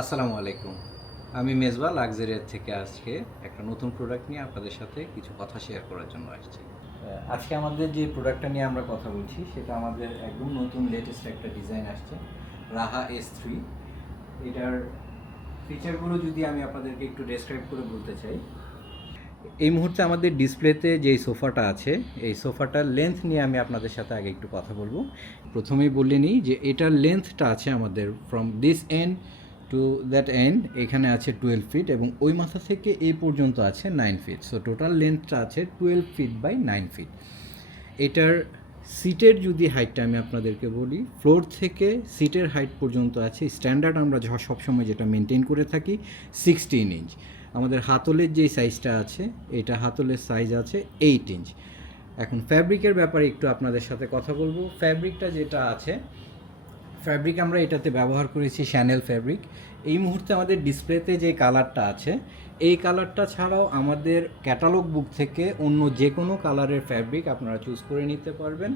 আসসালামু আলাইকুম। আমি মেজবা লাক্সারিয়ার থেকে আজকে একটা নতুন প্রোডাক্ট নিয়ে আপনাদের সাথে কিছু কথা শেয়ার করার জন্য আসছি। আজকে আমাদের যে প্রোডাক্টটা নিয়ে আমরা কথা বলছি সেটা আমাদের একদম নতুন লেটেস্ট একটা ডিজাইন আসছে, রাহা S3। এটার ফিচারগুলো যদি আমি আপনাদেরকে একটু ডেসক্রাইব করে বলতে চাই, এই মুহূর্তে আমাদের ডিসপ্লেতে যেই সোফাটা আছে এই সোফাটার লেন্থ নিয়ে আমি আপনাদের সাথে আগে একটু কথা বলবো। প্রথমেই বলে নিই যে এটার লেন্থটা আছে আমাদের from this end to that end, এখানে আছে 12 ফিট এবং ওই মাথা থেকে এই পর্যন্ত আছে 9 ফিট। সো টোটাল লেন্থটা আছে 12 ফিট বাই 9 ফিট। এটার সিটের যদি হাইটটা আমি আপনাদেরকে বলি, ফ্লোর থেকে সিটের হাইট পর্যন্ত আছে স্ট্যান্ডার্ড আমরা যা সবসময় যেটা মেনটেন করে থাকি 16 ইঞ্চ। আমাদের হাতলের যেই সাইজটা আছে এটা হাতলের সাইজ আছে 8 ইঞ্চ। এখন ফ্যাব্রিকের ব্যাপারে একটু আপনাদের সাথে কথা বলবো। ফ্যাব্রিকটা যেটা আছে, ফ্যাব্রিক আমরা এটাতে ব্যবহার করেছি শ্যানেল ফ্যাব্রিক। এই মুহূর্তে আমাদের ডিসপ্লেতে যে কালারটা আছে এই কালারটা ছাড়াও আমাদের ক্যাটালগ বুক থেকে অন্য যে কোনো কালারের ফ্যাব্রিক আপনারা চুজ করে নিতে পারবেন,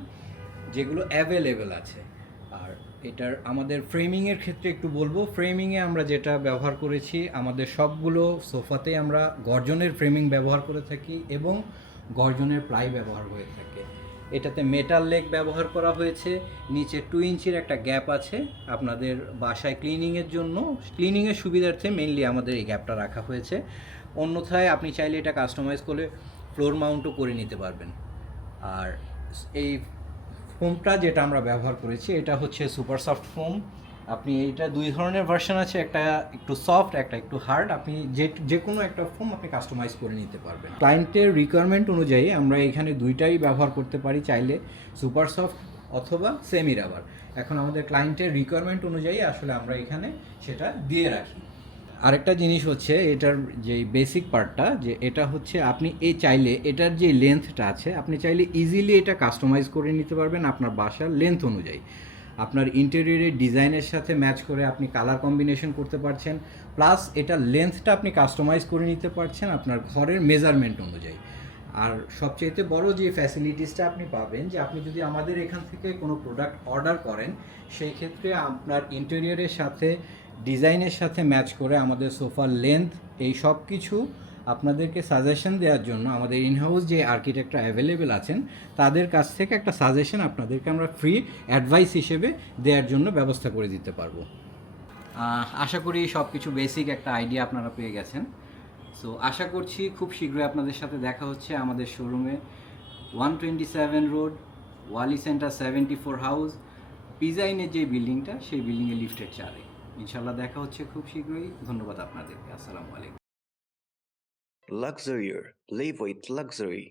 যেগুলো অ্যাভেলেবেল আছে। আর এটার আমাদের ফ্রেমিংয়ের ক্ষেত্রে একটু বলবো, ফ্রেমিংয়ে আমরা যেটা ব্যবহার করেছি, আমাদের সবগুলো সোফাতেই আমরা গর্জনের ফ্রেমিং ব্যবহার করে থাকি এবং গর্জনের প্লাই ব্যবহার হয়ে থাকে। এটাতে মেটাল লেগ ব্যবহার করা হয়েছে, নিচে 2 ইঞ্চির একটা গ্যাপ আছে আপনাদের বাসায় ক্লিনিংয়ের জন্য, ক্লিনিংয়ের সুবিধার্থে মেইনলি আমাদের এই গ্যাপটা রাখা হয়েছে। অন্যথায় আপনি চাইলে এটা কাস্টমাইজ করে ফ্লোর মাউন্টও করে নিতে পারবেন। আর এই ফোমটা যেটা আমরা ব্যবহার করেছি এটা হচ্ছে সুপার সফট ফোম। আপনি এইটা দুই ধরনের ভার্সন আছে, একটা একটু সফট, একটা একটু হার্ড। আপনি যে কোনো একটা ফোম আপনি কাস্টমাইজ করে নিতে পারবেন ক্লায়েন্টের রিকোয়ারমেন্ট অনুযায়ী। আমরা এখানে দুইটাই ব্যবহার করতে পারি, চাইলে সুপার সফট অথবা সেমি রাবার। এখন আমাদের ক্লায়েন্টের রিকোয়ারমেন্ট অনুযায়ী আসলে আমরা এখানে সেটা দিয়ে রাখি। আরেকটা জিনিস হচ্ছে এটার যে বেসিক পার্টটা, যে এটা হচ্ছে আপনি এই চাইলে এটার যে লেন্থটা আছে আপনি চাইলে ইজিলি এটা কাস্টমাইজ করে নিতে পারবেন আপনার বাসার লেন্থ অনুযায়ী। আপনার ইন্টেরিয়রের ডিজাইনের সাথে ম্যাচ করে আপনি কালার কম্বিনেশন করতে পারছেন, প্লাস এটার লেন্থটা আপনি কাস্টমাইজ করে নিতে পারছেন আপনার ঘরের মেজারমেন্ট অনুযায়ী। আর সবচাইতে বড় যে ফ্যাসিলিটিসটা আপনি পাবেন, যে আপনি যদি আমাদের এখান থেকে কোনো প্রোডাক্ট অর্ডার করেন সেই ক্ষেত্রে আপনার ইন্টেরিয়রের সাথে ডিজাইনের সাথে ম্যাচ করে আমাদের সোফার লেন্থ এই সব কিছু আপনাদেরকে সাজেশন দেওয়ার জন্য আমাদের ইনহাউস যে আর্কিটেক্টরা অ্যাভেলেবেল আছেন তাদের কাছ থেকে একটা সাজেশন আপনাদেরকে আমরা ফ্রি অ্যাডভাইস হিসেবে দেওয়ার জন্য ব্যবস্থা করে দিতে পারবো। আশা করি সব কিছু বেসিক একটা আইডিয়া আপনারা পেয়ে গেছেন। সো আশা করছি খুব শীঘ্রই আপনাদের সাথে দেখা হচ্ছে আমাদের শোরুমে, 127 রোড, ওয়ালি সেন্টার 74 হাউস, পিজাইনের যে বিল্ডিংটা সেই বিল্ডিংয়ের লিফটের 4-এ। ইনশাল্লাহ দেখা হচ্ছে খুব শীঘ্রই। ধন্যবাদ আপনাদেরকে। আসসালামু আলাইকুম। Luxurier, live with luxury.